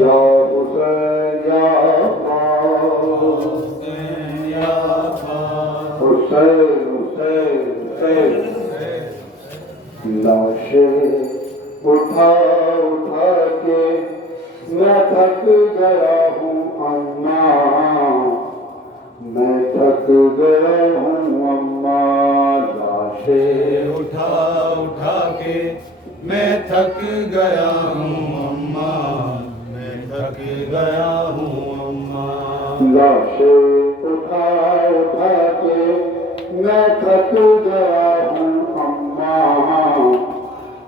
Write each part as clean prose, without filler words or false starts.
या हुसैन या हुसैन हुसैन हुसैन। लाशें उठा उठा के मैं थक गया हूँ अम्मा, मैं थक गया हूँ अम्मा। लाशें उठा उठा के मैं थक गया हूँ अम्मा, मैं थक गया हूँ अम्मा। लाशें उठा उठा के मैं थक गया हूँ अम्मा,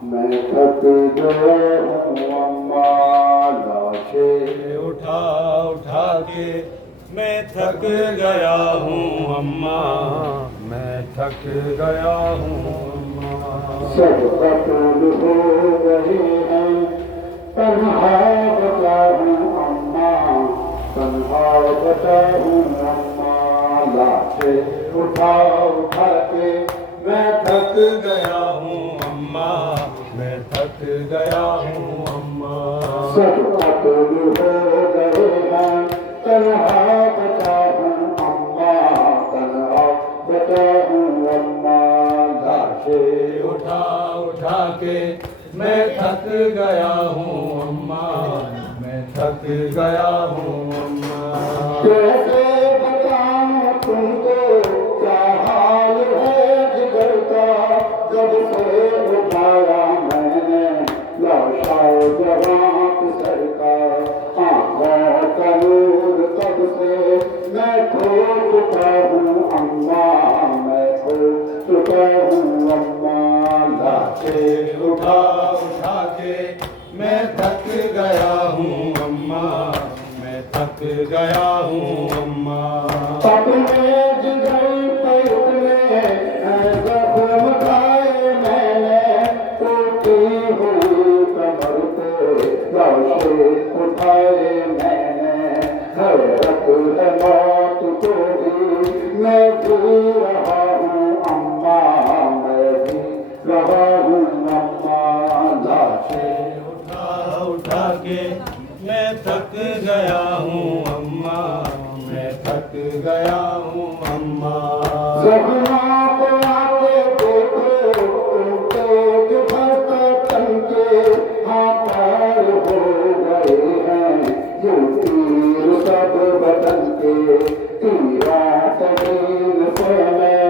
मैं थक गया हूँ अम्मा। लाशें उठा उठा के मैं थक गया हूँ अम्मा, मैं थक गया हूँ अम्मा। सब कत्ल हो रहे हैं, तन्हा बचा हूँ अम्मा, तन्हा बचा हूँ अम्मा। लाशें उठा उठा के मैं थक गया हूँ अम्मा, मैं थक गया हूँ अम्मा। सब कत्ल हो रहे हैं, तन्हा बचा हूँ अम्मा, तन्हा बचा हूँ अम्मा। लाशें उठा उठा के मैं थक गया हूँ अम्मा, मैं थक गया हूँ अम्मा। कैसे बताऊं तुमको क्या हाल है जिगर का, जब से उठाया मैंने लाशा जवान सर का। आंखों का नूर कब से मैं खो चुका हूँ अम्मा, मैं खो चुका हूँ अम्मा। लाशें उठा उठा के मैं थक गया हूँ अम्मा, मैं थक गया हूँ अम्मा। अपने जिगर पे उतने जख्म खाए मैंने, टूटी हुई कमर पे लाशें उठाए मैंने। हैरत है मौत को भी मैं जी रहा हूँ अम्मा, मैं जी रहा हूँ अम्मा। लाशें उठा उठा के मैं थक गया हूँ अम्मा, मैं थक गया हूँ अम्मा। जहाँ पे आके देखो उनके भरता तन के हाथ पैर हो गए हैं, यूं तीर सब बदन के। तीरा तकीन से मैं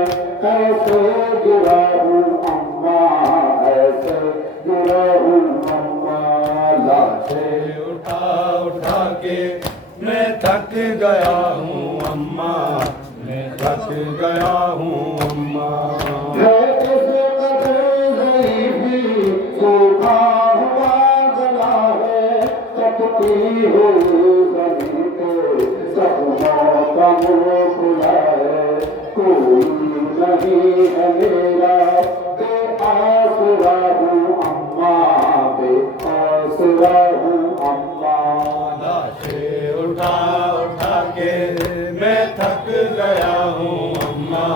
ऐसे गिरा हूँ अम्मा, ऐसे गिरा हूँ अम्मा। लाशें उठा उठा के मैं थक गया हूँ अम्मा, मैं थक गया हूँ अम्मा। है किस कदर ज़ईफ़ी सूखा हुआ गला है, तपती हुई ज़मीं पे ज़ख्मों का मुँह खुला है। कोई नहीं है मेरा बेआसरा हूँ अम्मा, बेआसरा हूँ अम्मा। लाशें उठा उठा के मैं थक गया हूँ अम्मा,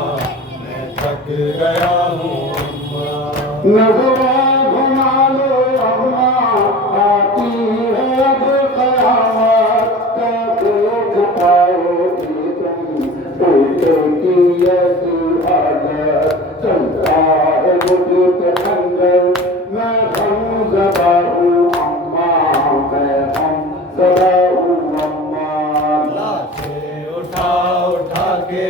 मैं थक गया हूँ अम्मा। नज़रें घुमा लो अम्मा, आती है अब क़यामत, क्या देख पाओगी तुम बेटे की ऐसी हालत। चलता है वजूद अंदर मैं गमज़दा हूँ अम्मा, मैं गमज़दा हूँ अम्मा। लाशें उठा उठा के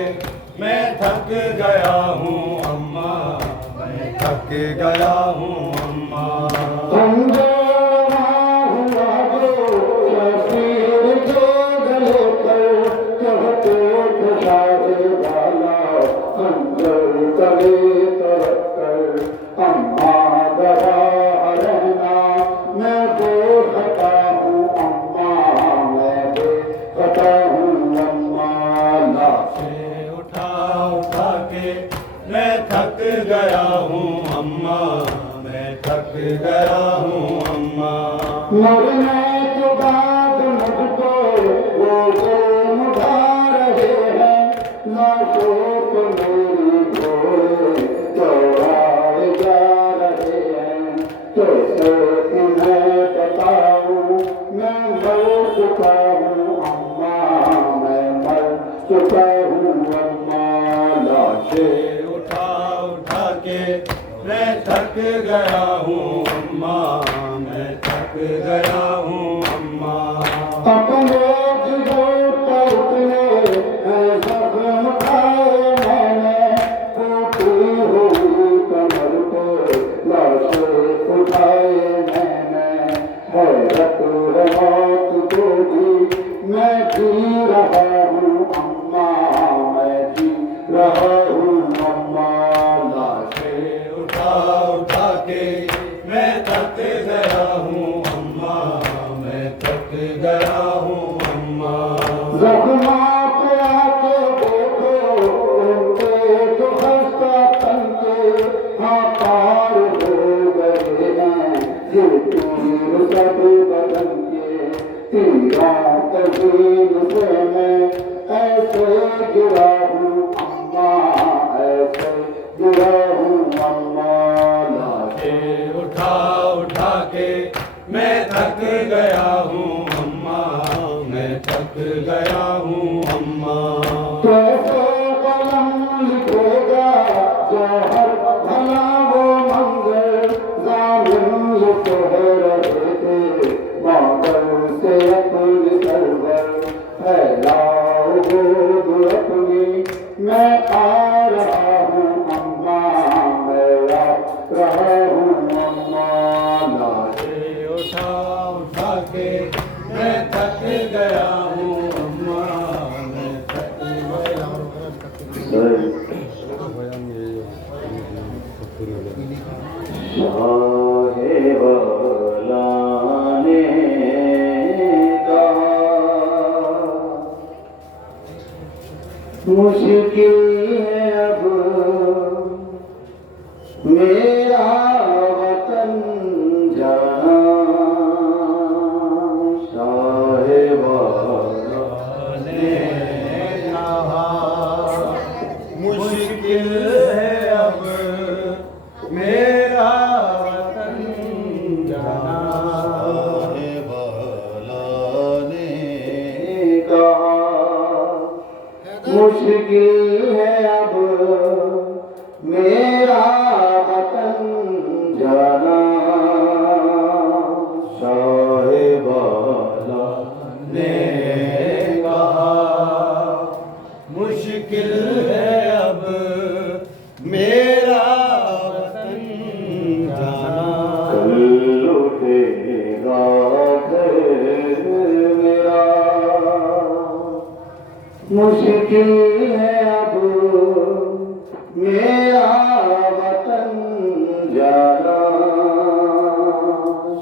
मैं थक गया हूँ अम्मा, मैं थक गया हूँ अम्मा। लाशें उठा उठा के मैं थक गया हूँ अम्मा, मैं थक गया हूँ अम्मा। मरने के बाद मुझको वो तुम उठा रहे हैं, लाशों को मेरी घोड़े चौराहे जा रहे हैं। कैसे तुम्हें बताऊं मैं चुका हूँ अम्मा, मैं मर चुका हूँ अम्मा। लाशें उठा उठा के मैं थक गया हूँ अम्मा, मैं थक गया हूँ अम्मा। अपने जिगर पर उतरे जख्म खाए मैंने, टूटी हुई कमर पे लाशें उठाए मैंने। हैरत है मौत को भी मैं जी रहा हूँ अम्मा, मैं जी रहा हूँ अम्मा। लाशें उठा उठा के मैं थक गया हूँ अम्मा, मैं थक गया हूँ अम्मा। ज़ख्मा पे आके देखो उनके जो खस्ता तन के, हाँ पार हो गए हैं ये तीर सब बदन के। तीरों तज़ीर से मैं ऐसे गिरा हूँ अम्मा, ऐसे गिरा हूँ अम्मा। लाशें उठा उठा के मैं थक गया हूँ अम्मा, मैं थक गया हूँ अम्मा। कैसे कलम लिखेगा जो हर भला वो मंजर, ज़ालिम ये कह रहे थे मगर से अपनी सरवर। फैलाओ गोद अपनी, मैं आ रहा हूँ अम्मा, मैं आ रहा हूँ अम्मा। लाशें उठा उठा के मैं थक गया हूँ अम्मा, मैं थक गया हूँ। साहिब लाने कहा मुश्किल है अब मेरा वतन जाना। साहिब ने कहा मुश्किल है अब मेरा वतन जाना। ने कहा मुश्किल है अब मेरा वतन जाना। साहिब ने कहा मुश्किल है अब मेरा वतन जाना। कल उठेगा घर मेरा, मुश्किल है अब मेरा वतन जाना।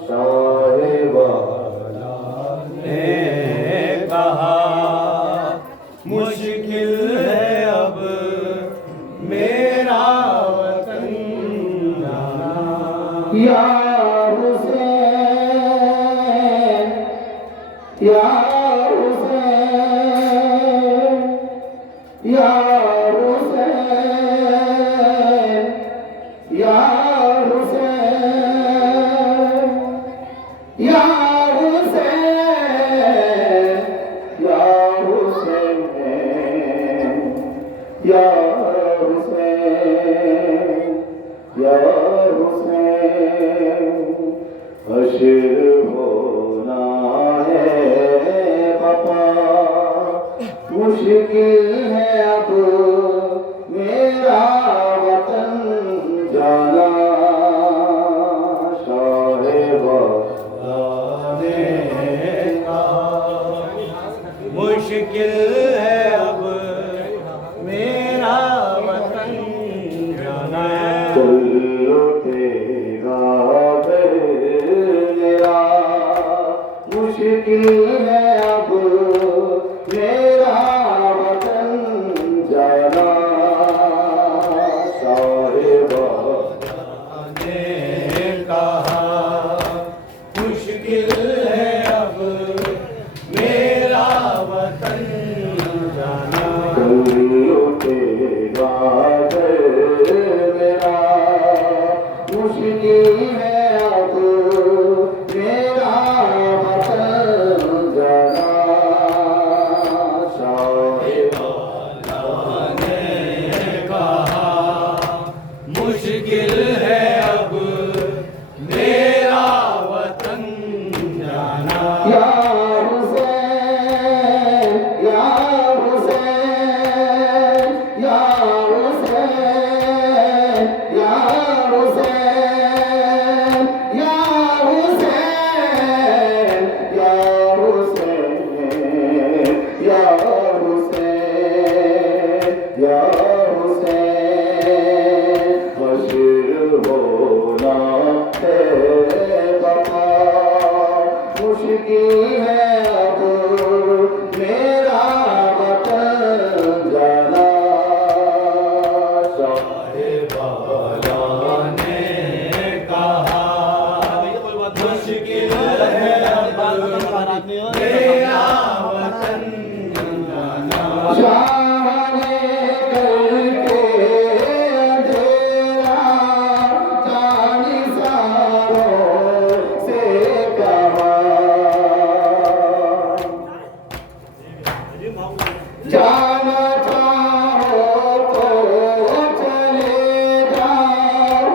साहिब ने कहा मुश्किल है अब मेरा वतन जाना। या हुसैन, या हुसैन, या हुसैन, या हुसैन, या हुसैन, या हुसैन, या हुसैन, या हुसैन। हश्र होना है पापा, मुश्किल है अब मेरा वतन जाना। साहिब ने कहा मुश्किल है अब मेरा वतन जाना। चल उठेगा घर मेरा, मुश्किल है अब मेरा वतन जाना। साहिब ने कहा मुश्किल है अब मेरा वतन जाना। चल उठेगा घर मेरा, मुश्किल है अब मेरा वतन जाना। या हुसैन या हुसैन या हुसैन या हुसैन या हुसैन या हुसैन या हुसैन या हुसैन हश्र होना है बता मुश्किल है अब मेरा वतन जाना साहिबाला ने कहा मुश्किल है अब मेरा वतन जाना जाने करके अंधेरा जानी सारों से कहा जाना चाहो तो चले जाओ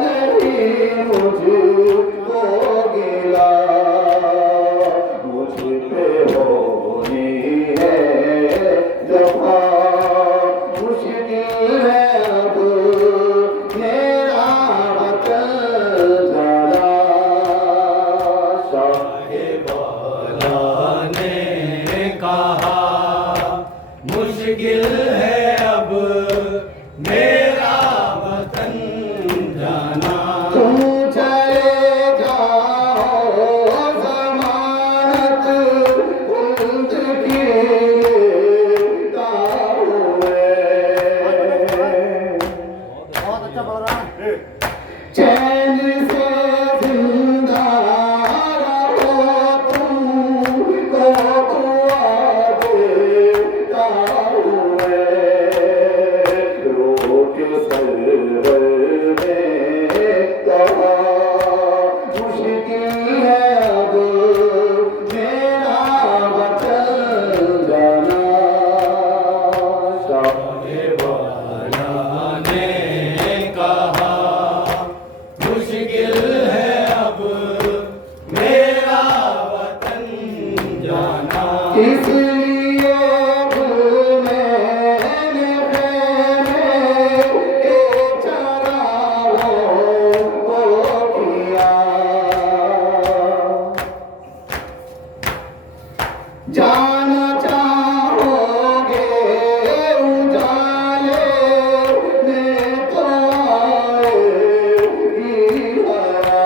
नहीं मुझको गिला मुझ पे होनी है जफा मुश्किल है अब मेरा वतन जाना साहिबाला ने कहा मुश्किल है अब मेरा वतन जाना तुम चले जाओ जमानत कुंद की चैन से जिंदा रहो तुमको दुआ देता हूँ रोक सरवर ने कहा मुश्किल है अब मेरा वतन जाना साहिबाला ने कहा मुश्किल है अब मेरा वतन जाना इसलिए मैंने खेमे के चरागों को किया जाना चाहोगे उजाले में तो आएगी हरा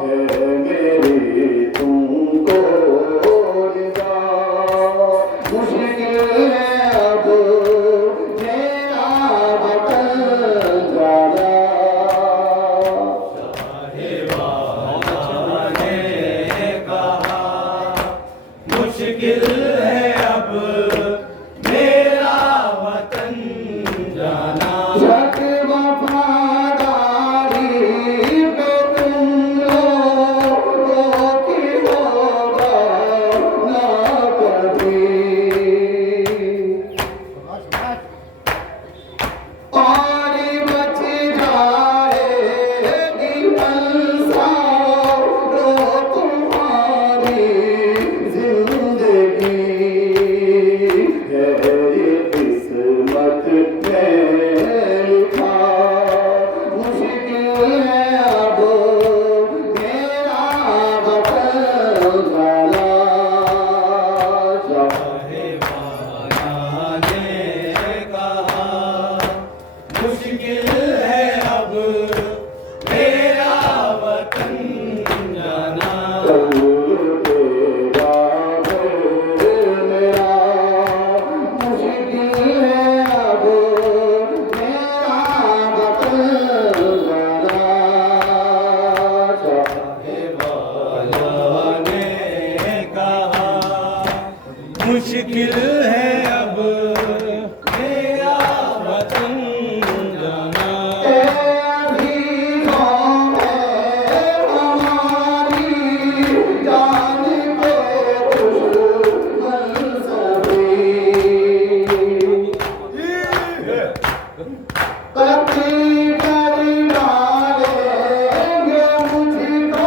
है मेरी तुमको निदा मुश्किल है अब मेरा वतन जाना साहिबाला ने कहा मुश्किल है अब मेरा वतन जाना शक वफादारी पे तुम लोगों की होगा ना कभी और बच जाएगी मंसारो तुम्हारी जिंदगी है ये किस्मत में लिखा मुश्किल है अब मेरा वतन जाना साहिबाला ने कहा मुश्किल है अब मेरा वतन जाना साहिबाला ने कहा मुश्किल है अब मेरा वतन जाना कर डालेंगे मुझको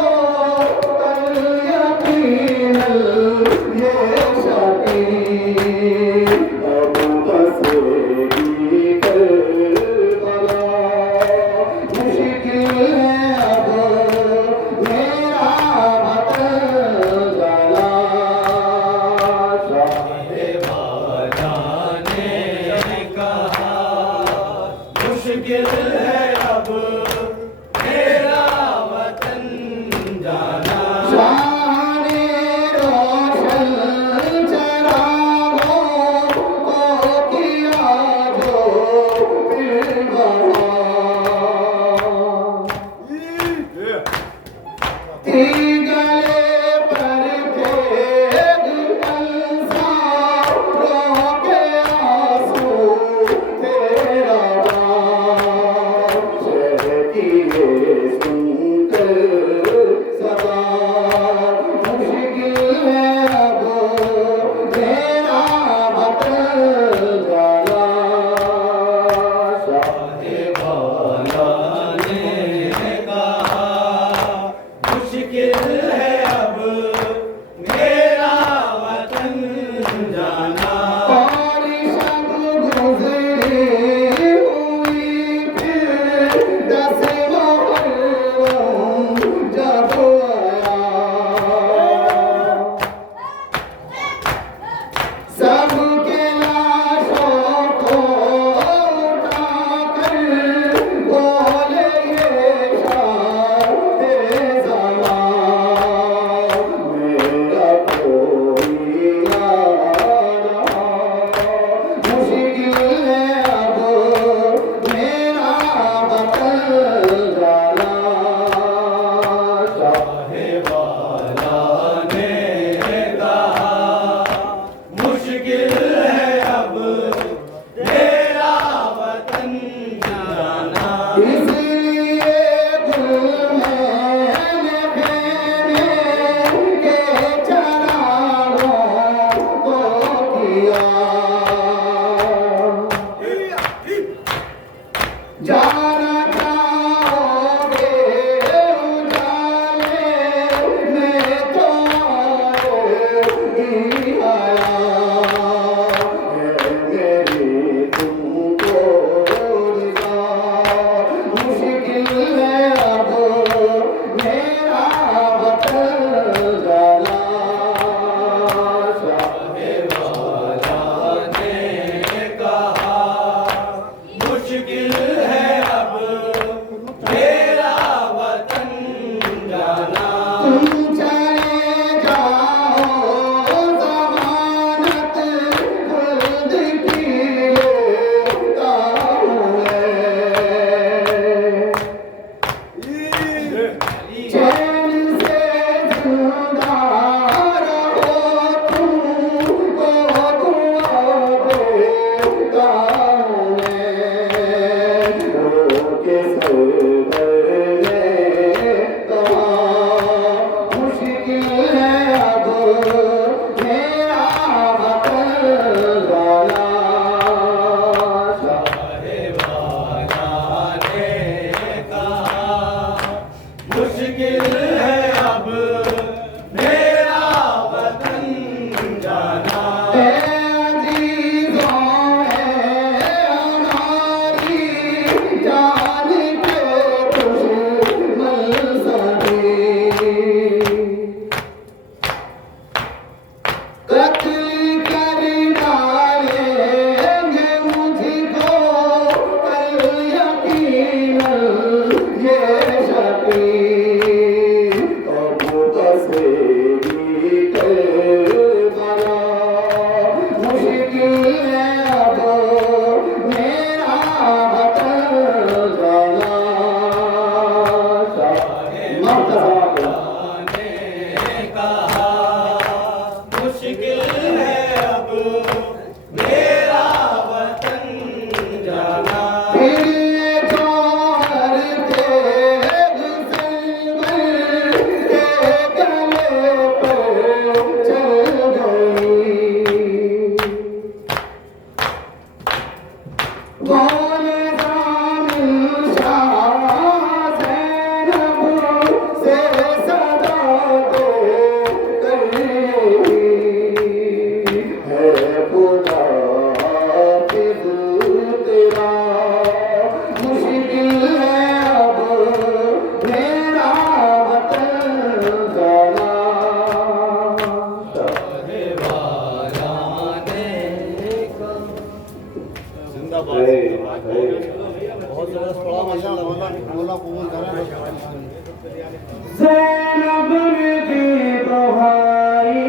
ज़ैनब ने दी दुहाई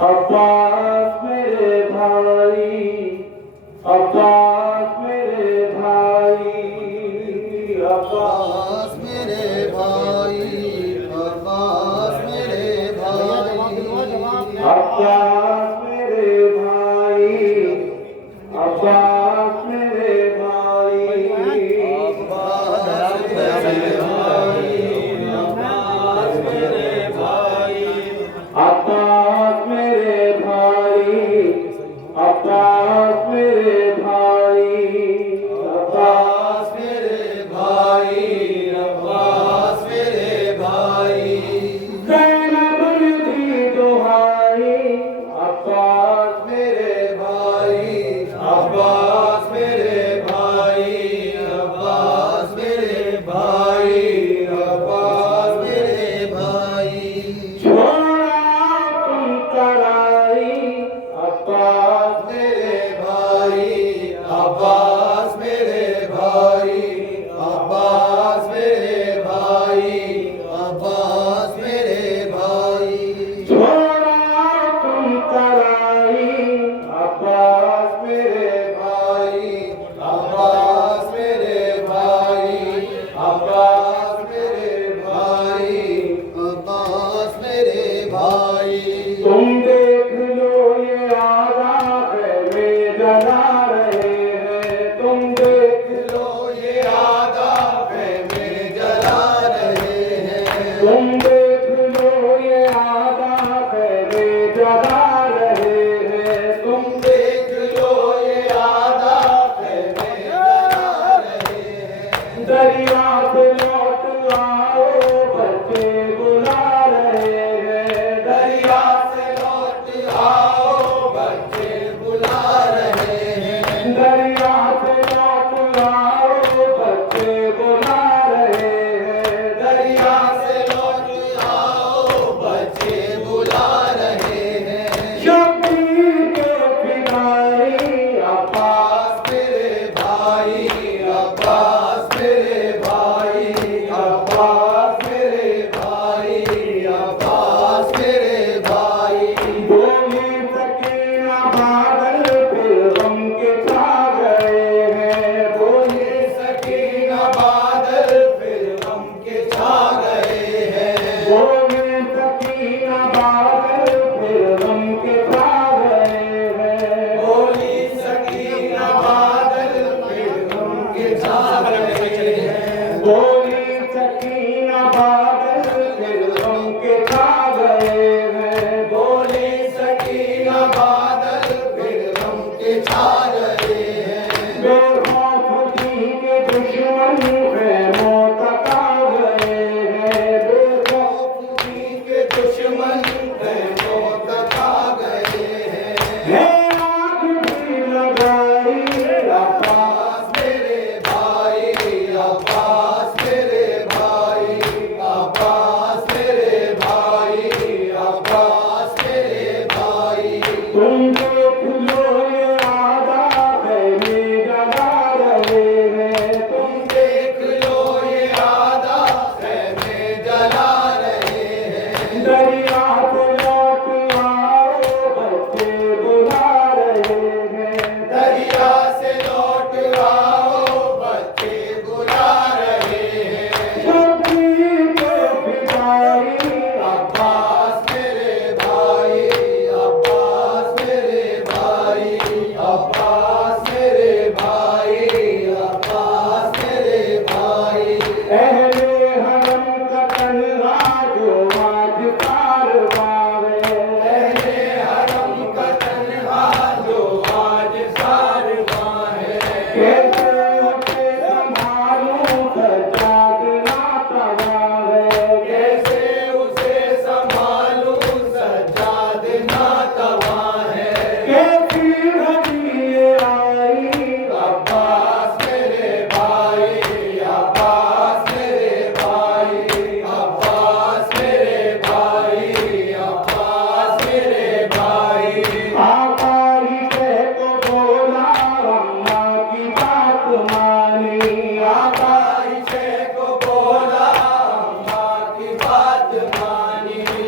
अब्बास मेरे भाई अब्बास मेरे भाई अब्बास मेरे भाई अब्बास मेरे भाई अब्बास मेरे भाई अब्बास मेरे भाई अब्बास मेरे भाई अब्बास मेरे भाई अब्बास मेरे भाई अब्बास मेरे भाई अब्बास मेरे भाई अब्बास मेरे भाई ज़ैनब ने दी दुहाई अब्बास मेरे भाई अब्बास मेरे भाई अब्बास मेरे भाई अब्बास मेरे भाई छोड़ा तुम कराई अब्बास मेरे भाई अब्बास मेरे भाई अब्बास मेरे भाई अब्बास मेरे भाई छोड़ा तुम कराई अब्बास मेरे भाई अब्बास मेरे भाई अब्बास मेरे भाई अब्बास मेरे भाई तुम देख लो ये आज़ाद है वे जला रहे हैं तुम देख लो ये आदाब है में जला रहे हैं तुम देख लो ये आज़ाद है वे जला रहे हैं तुम देख लो ये आदाब है में जला रहे हैं दरिया से लौट आओ बच्चे बुला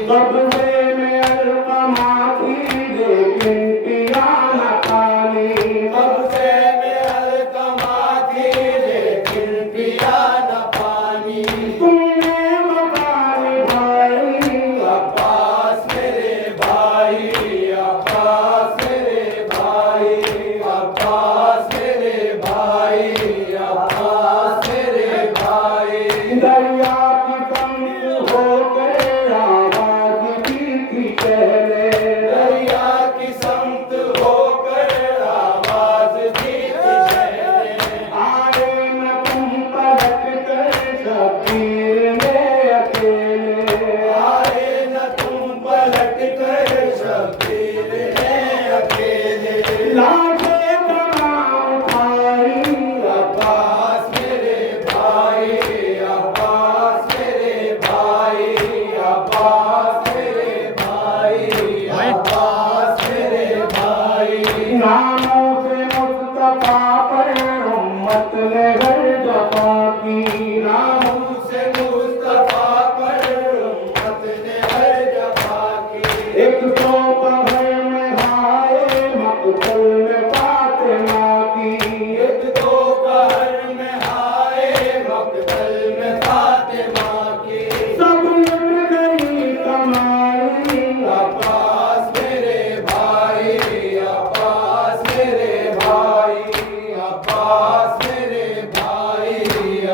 कब्ज़े में अलकमा थी लेकिन पिया न पानी। कब्ज़े में अलकमा थी लेकिन पिया न पानी। तुमने मकान भाई अब्बास मेरे भाई, अब्बास मेरे भाई, अब्बास मेरे भाई, अब्बास मेरे भाई। दरिया की पंख होकर आवाज दी थी पहले। दरिया की संत होकर आवाज दी थी शहरे। आए न तुम पलट कर शबीर ने अकेले। आए न तुम पलट कर शबीर ने अकेले। लाशे कमा उठाई अब्बास मेरे भाई, अब्बास मेरे भाई, अब्बास मेरे भाई, अब्बास मेरे भाई। नामों से मुस्तफा पर उम्मत ने हर जफा की। नामों से मुस्तफा पर उम्मत ने हर जफा की। एक तो पहर में आए मकतल में फातिमा की। एक दोपहर में आए मकतल में फातिमा की। सब लुट गई कमाई अब्बास मेरे भाई, अब्बास मेरे भाई, अब्बास मेरे भाई,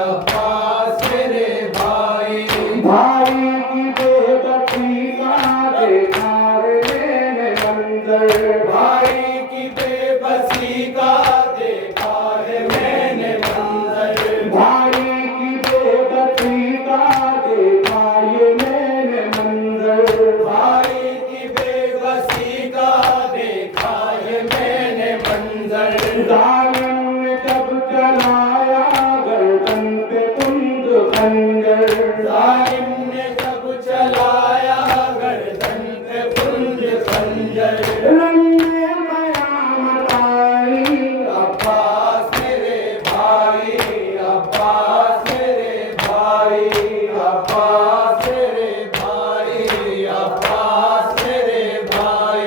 अब्बास मेरे भाई। भाई की बेबसी का देखा रे मैंने मंजर। भाई की बेबसी का देखा है मैंने मंजर। भाई की बेबसी का देखा ये मैंने मंजर। भाई की बेबसी का देखा है मैंने मंजर। जालिम ने जब चलाया गर्दन पे कुंद खंजर। जालिम ने जब चलाया गर्दन पे कुंज खंजर। रंगे कयामत आई अब्बास मेरे भाई, अब्बास मेरे भाई, अब्बास मेरे भाई, अब्बास मेरे भाई।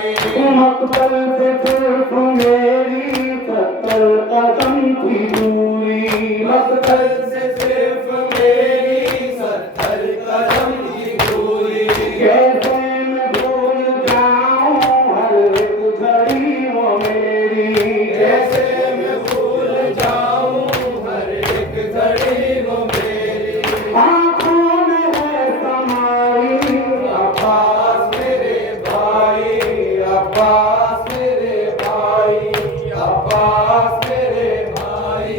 मकबल से सिर्फ मेरी 70 कदम की दूरी। मकतल से सिर्फ मेरी 70 कदम की दूरी। कैसे मैं भूल जाऊं हर एक घड़ी वो मेरी। कैसे मैं भूल जाऊं हर एक घड़ी वो मेरी। आँखों में है समाई अब्बास मेरे भाई, अब्बास मेरे भाई, अब्बास मेरे भाई,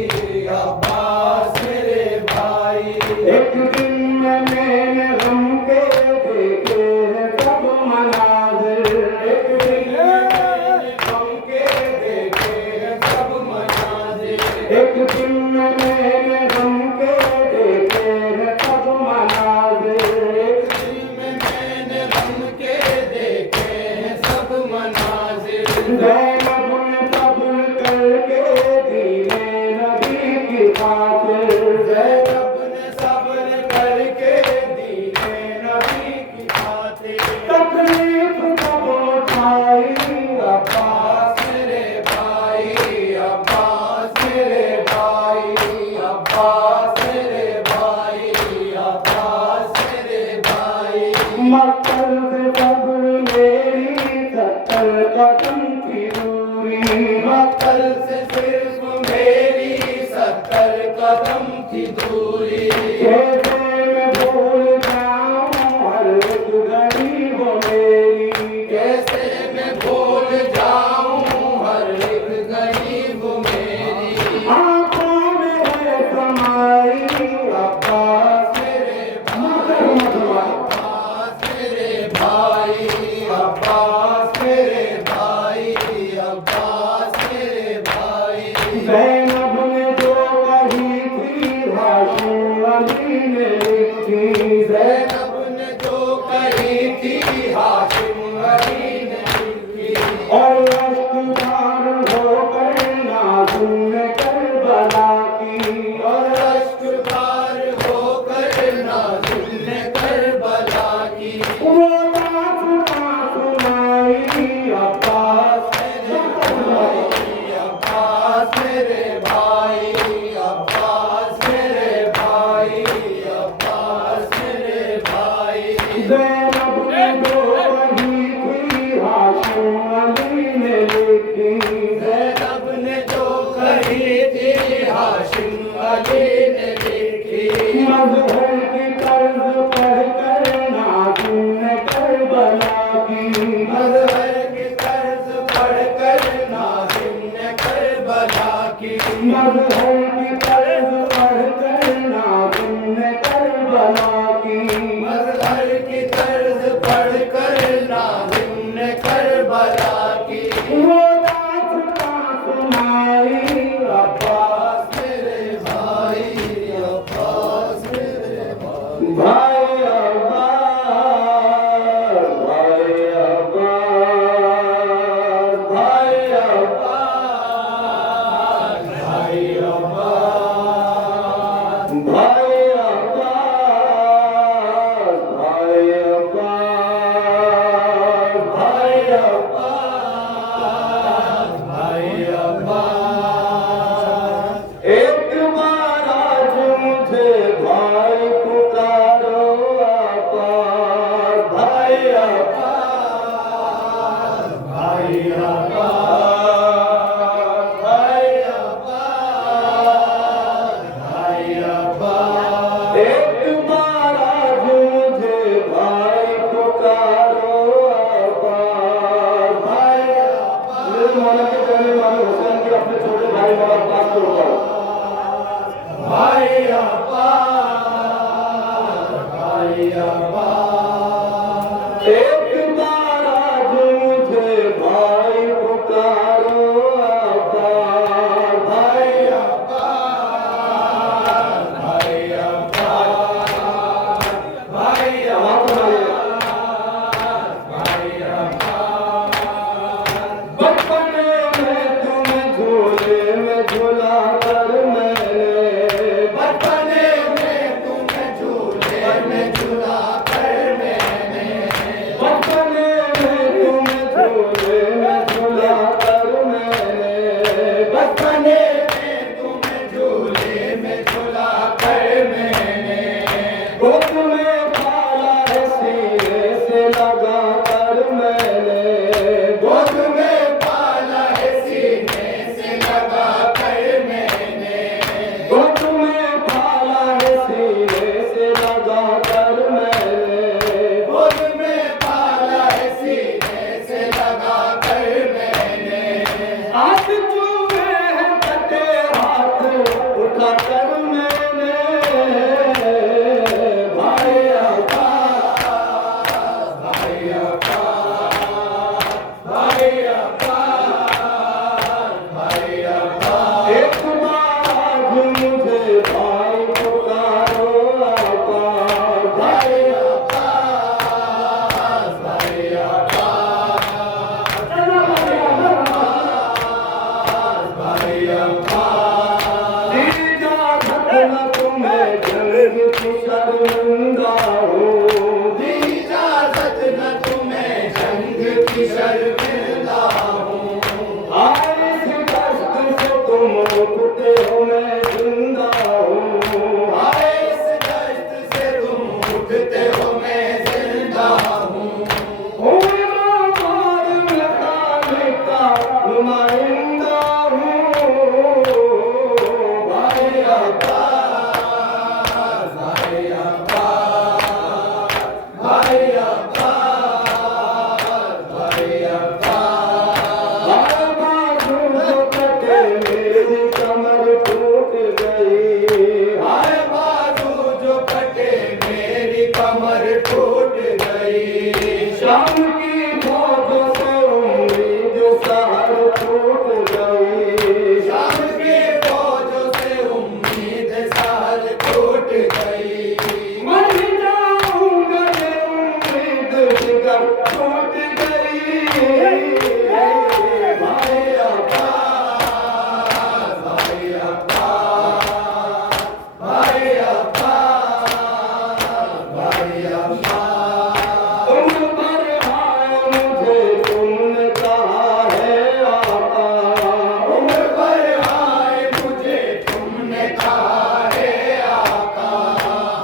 अब्बास मेरे भाई। एक दिन में मैंने गम के देखे हैं सब मनाजिर। एक दिन मैंने गम के देखे हैं सब मनाज़िर। एक दिन में मैंने गम के देखे हैं सब मनाजिर। एक दिन में मैंने गम के देखे हैं सब मनाज़िर। ज़ैनब ने सब्र करके दीने नबी की खातिर। ज़ैनब ने सब्र करके दीने नबी की खातिर। तकलीफ सब उठाई अब्बास मेरे भाई, अब्बास मेरे भाई, अब्बास मेरे भाई, अब्बास मेरे भाई। मक्तल से सब्र मेरी 70 कदम की दूरी। मक्तल से सिर्फ मेरी 70 कदम की दूरी। कैसे मैं भूल जाऊं हर एक घड़ी वो मेरी। कैसे मैं भूल जाऊं हर एक घड़ी वो मेरी। आँखों में है समाई अब्बास मेरे भाई, अब्बास मेरे भाई, अब्बास मेरे भाई, अब्बास मेरे भाई। ज़ैनब ने जो कही थी हाशिम अली ने लिखी। ज़ैनब ने जो कही थी हाशिम अली ने लिखी। और अश्कबार होकर नाज़ुम ने करबला की। और अश्कबार होकर नाज़ुम ने करबला की। वो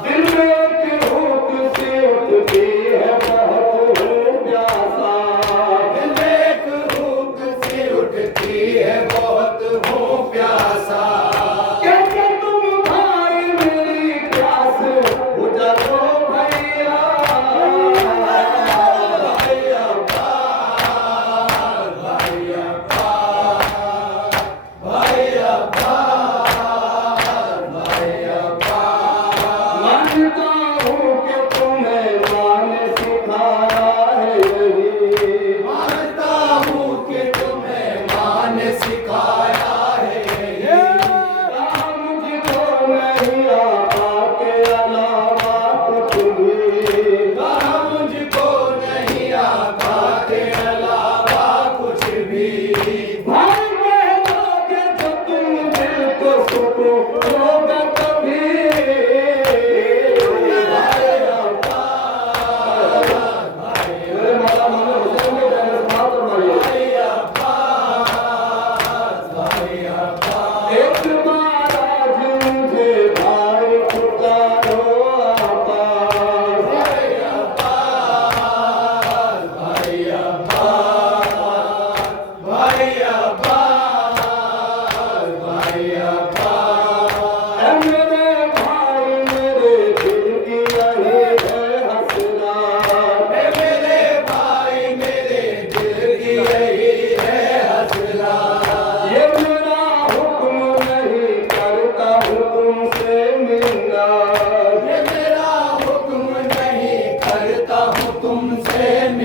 दिल में एक हुक से उठती है बहुत प्यार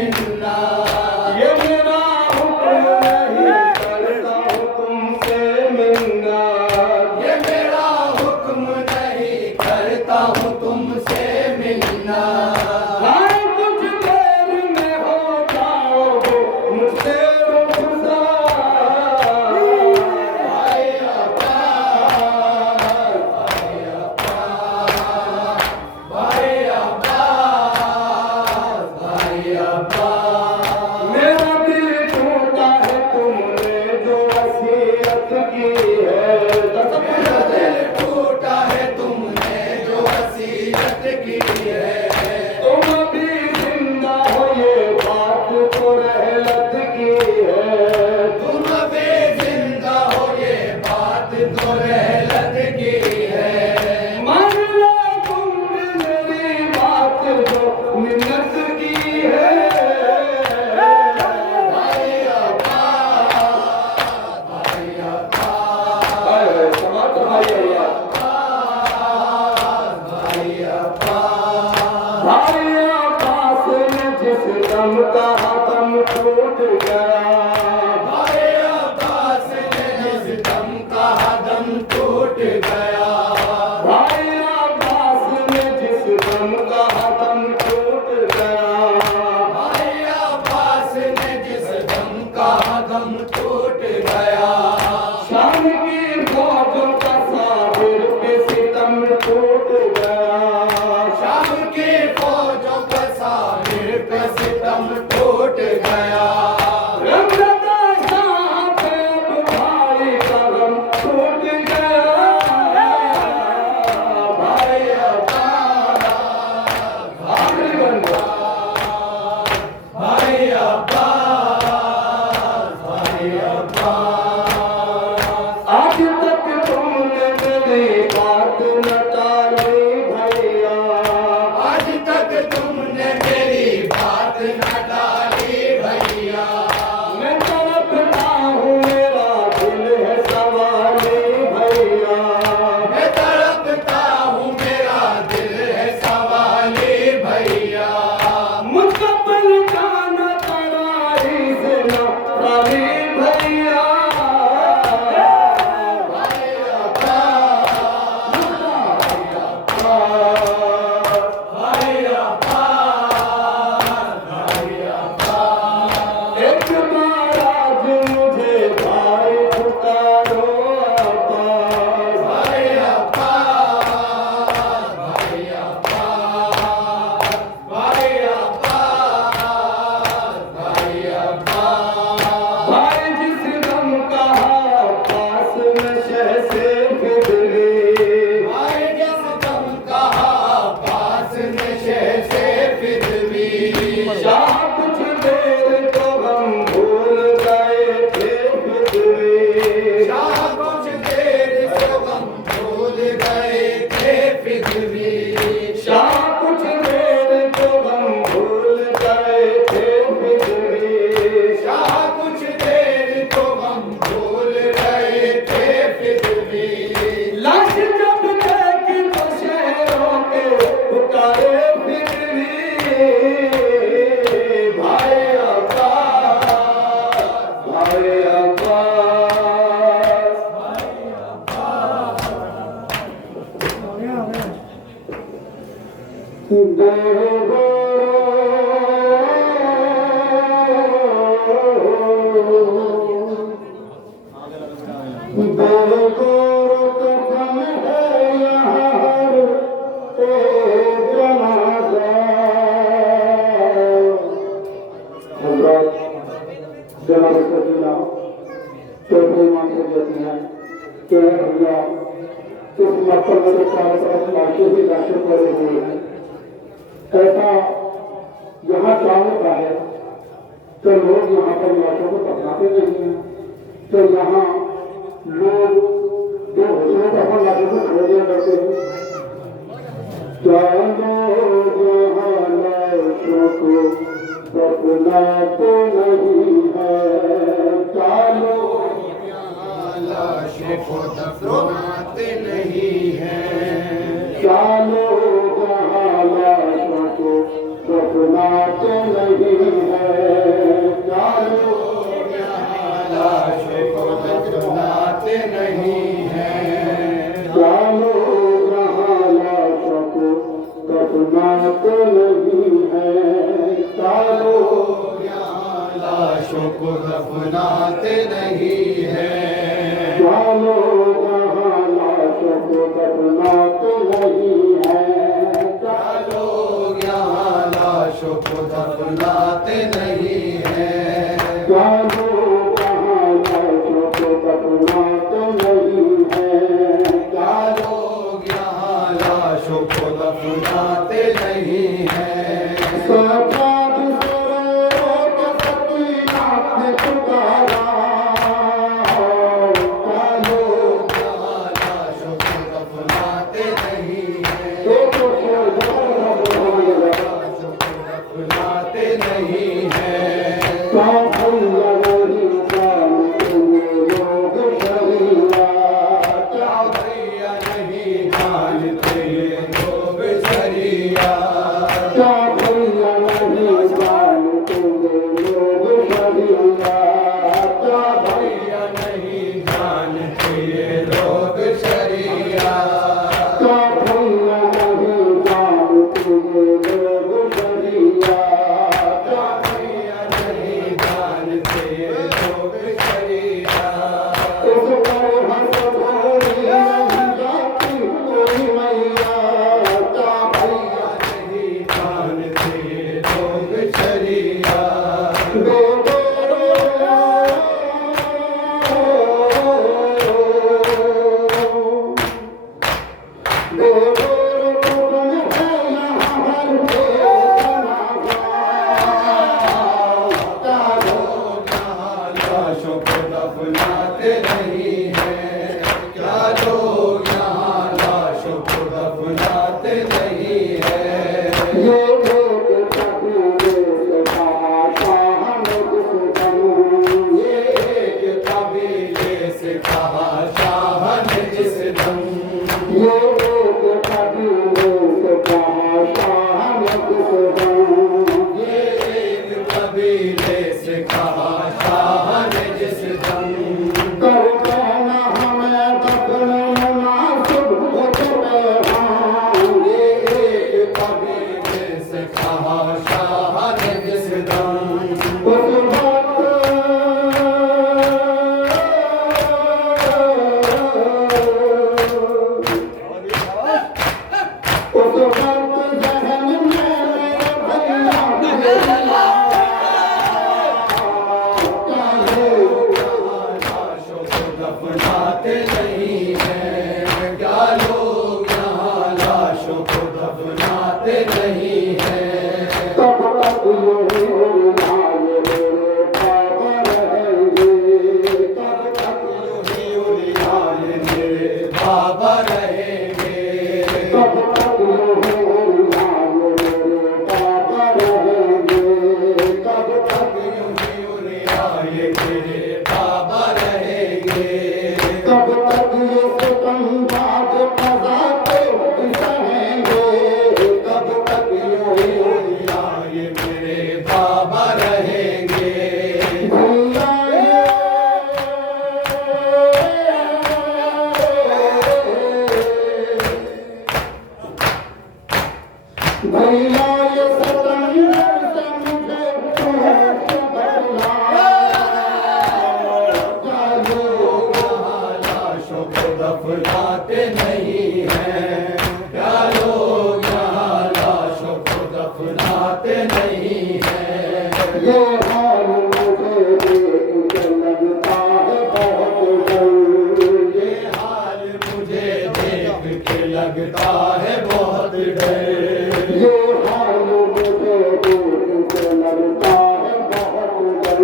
मिलना। ये मेरा हुक्म नहीं करता हूँ तुमसे मिलना। ये मेरा हुक्म नहीं करता हूँ तुमसे मिलना। हाँ कुछ देर में हो जाओगे मुझसे रुखसार। भाई अब्बास, भाई अब्बास, भाई अब्बास, भाई अब्बास। मेरा दिल टूटा है तुमने जो वसीयत की है। मेरा दिल टूटा है तुमने जो वसीयत की है। तुम अभी जिंदा हो ये बात तो रहलत की है। तुम अभी जिंदा हो ये बात तो रहलत की है। मान लो तुमने मेरी बात जो मिन्नत की है। भाई अब्बास, भाई अब्बास, अरे समाज तो भाई है यार। भाई अब्बास। भाई अब्बास ने जिस दम कहा दम टूट गया। भाई अब्बास ने जिस दम कहा दम टूट गया। भाई अब्बास ने जिस दम कहा दम टूट गया। भाई अब्बास ने जिस दम कहा दम टूट गया। शाम की फौजों का साबिर पे सितम टूट गया। शाम की फौजों का साबिर पे सितम टूट गया। रमज़दा शाह पे अब भाई का गम टूट गया। भाई अब्बास, आखिरी बंदा भाई अब्बास, भाई अब्बास। आज तक तुमने मेरी बात न टाली भैया। आज तक तुमने मेरी बात न टाली भैया। मैं तड़पता हूँ मेरा दिल है सवाली भैया। मैं तड़पता हूँ मेरा दिल है सवाली भैया। मुस्तकबिल का न तराई से न खाली भैया। भाई अब्बास, भाई अब्बास, भाई अब्बास। एक बार आज मुझे भाई पुकारो अब्बास। भाई अब्बास, भाई अब्बास, भाई अब्बास, भाई अब्बास। भाई जिस दम कहा पास नशे से फिदली। भाई जिस दम कहा पास नशे से फिदली। शाह कुछ देर तो हम भूल गए थे फिदली। शाह कुछ देर को हम भूल गए थे फिदली। शाह कुछ देर तो हम भूल गए थे फिदली। शाह कुछ देर को हम भूल गए थे फिदली। लाश जब देखी तो शहरों के पुकारे फिदली। भाई अब्बास, भाई अब्बास। ऐसा यहाँ क्या होता है तो लोग यहाँ पर लाशों को दफनाते नहीं हैं। तो यहाँ लोग जो होते हैं अपन लाशों को छोड़ दिया करते हैं। क्या लोग यहाँ लाशों को दफनाते नहीं है। क्या लोग लाशों को दफनाते नहीं हैं। क्या लोग यहाँ लाशों को दफनाते नहीं है। लाशों को दफनाते नहीं है। क्या लोग यहाँ लाशों को दफनाते नहीं है। क्या लोग यहाँ लाशों को दफनाते नहीं है। क्या लोग यहाँ लाशों को दफनाते नहीं है। क्या लोग यहाँ लाशों को दफनाते नहीं है। सजाद सरों के सकीना ने पुकारा। क्या लोग यहाँ लाशों को दफनाते नहीं है। लाशों को दफनाते नहीं है। क्या भैया नहीं जानते लोग शरीया। क्या भैया नहीं जानते ये लोग शरिया। क्या भैया नहीं जानते लोग शरीया। क्या भैया नहीं जानते ये लोग शरिया। क्या भैया नहीं जानते लोग शरीया। क्या भैया नहीं जानते ये लोग शरिया। इस पर हंस भोरी नहीं जाती कोई मैया। क्या भैया नहीं जानते ये लोग शरिया। लाशों को दफनाते नहीं है। क्या लोग यहाँ लाशों को दफनाते नहीं है। ये लोग कबीले से शाह ने कुछ बनूं। ये एक कबीले से कहा शाह ने जिस दम। ये लोग कबीले से शाह ने कुछ बनूं। ये एक कबीले से कहा शाह ने जिस दम। कर देना हमें दफन मुनासिब होते हैं। ये एक कबीले से कहा शाह ने जिस दम। उस वक्त जहन में भैया लाशों को दफनाते नहीं है। क्या लोग यहाँ लाशों को दफनाते नहीं है। तब तक यही उलियाए मेरे पापा रहेंगे। तब तक यूं ही उलियाए मेरे बाबा रहेंगे। तब तक यही उलियाए मेरे पापा रहेंगे। तब तक यूं ही उलियाए मेरे बाबा रहेंगे। तब तक ये सितमबाज फज़ा पे सहेंगे। तब तक यूं ही उलियाए मेरे बाबा रहेंगे। भैया भैया ये सितमबाज से मुझे बदला। क्या लोग यहाँ लाशों को दफनाते नहीं है। क्या लोग यहाँ लाशों को दफनाते नहीं है। ये हाल मुझे देख के लगता है बहुत डर। ये हाल मुझे देख के लगता है बहुत डर। ये हाल मुझे देख के लगता है बहुत डर।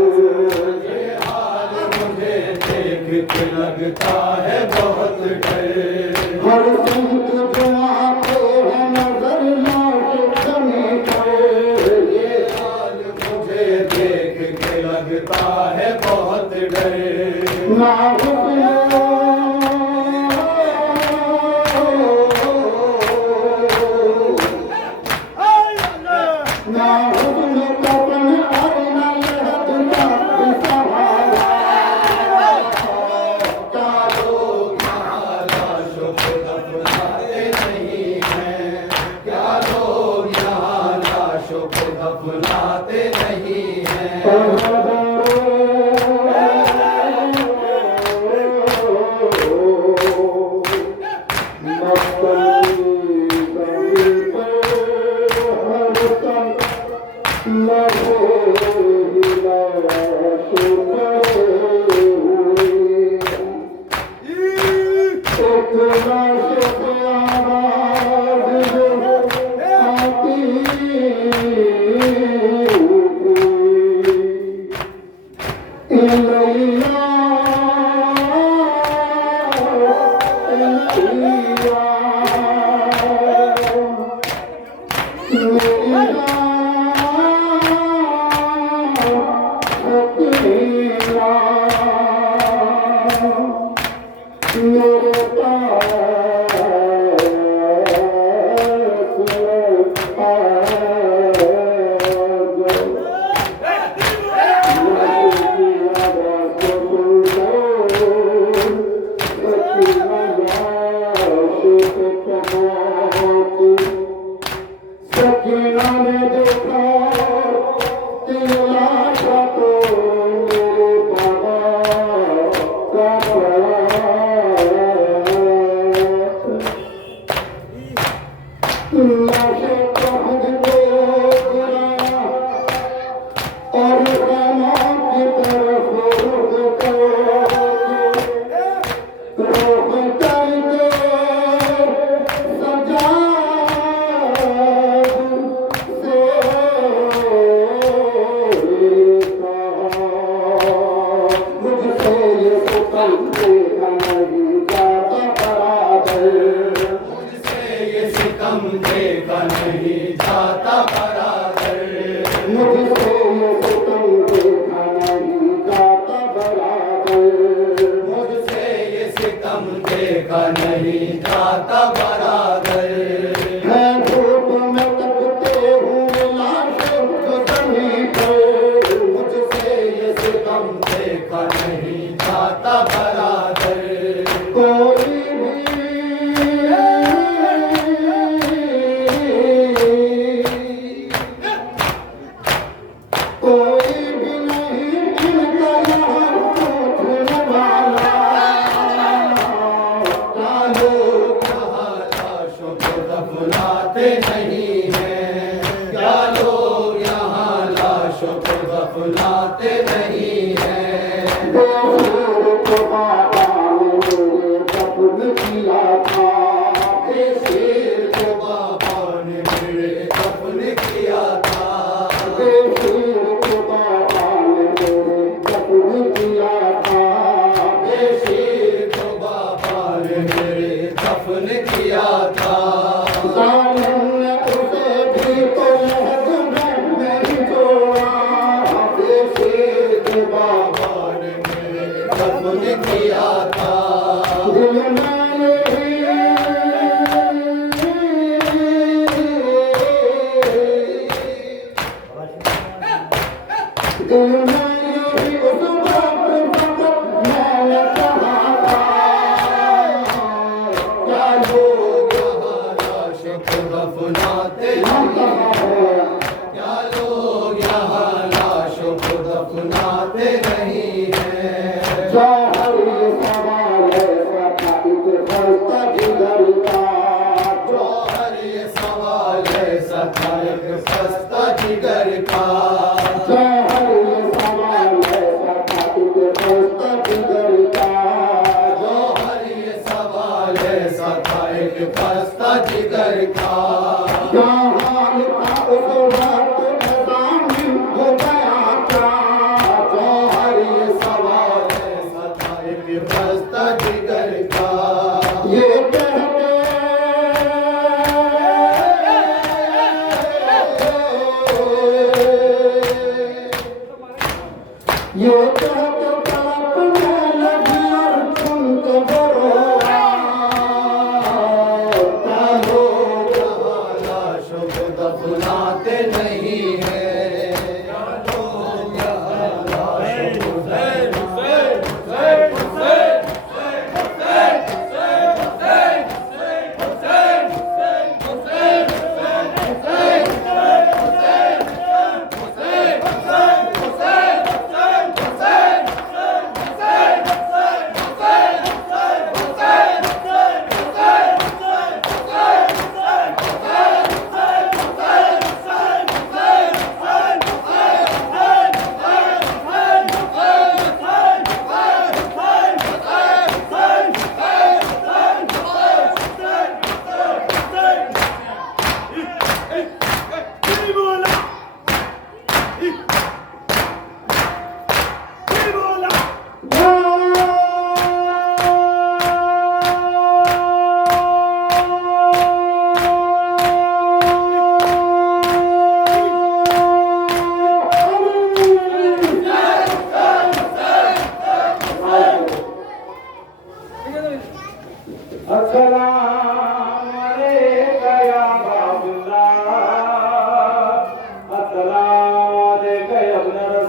ये हाल मुझे देख के लगता है बहुत डर। हर संत जो आते हैं नजर लाश जमी पर। ये हाल मुझे देख के लगता है बहुत डर। ना हुस्न ना हुस्न कफन और ना लहद का सहारा। क्या लोग यहाँ लाशों को दफनाते नहीं है। क्या लोग यहाँ लाशों को दफनाते नहीं है।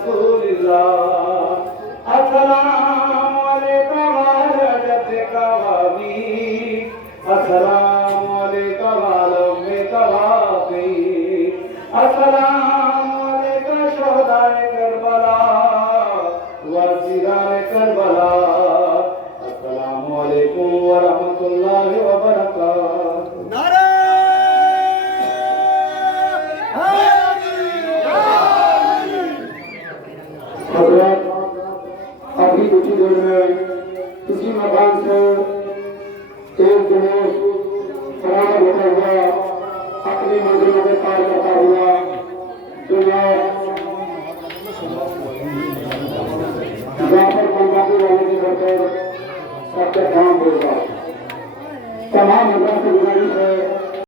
रसूलिल्लाह अस्सलामु अलैका वाला जद्द का वाबी अस्सलामु अलैका वाला उम्मे का वाफी अस्सलामु अलैका शोहदाए करबला वसीराए करबला अस्सलामु अलैकुम व रहमतुल्लाहि व बरकातुहू। हजरत अभी कुछ देर में इसी मकान से एक जुलूस रवाना होता हुआ अपनी मंजिलों में पार करता हुआ जनाब जाफर पंजाबी वाले के घर पर सबसे काम होगा। तमाम हजरत से गुजारिश है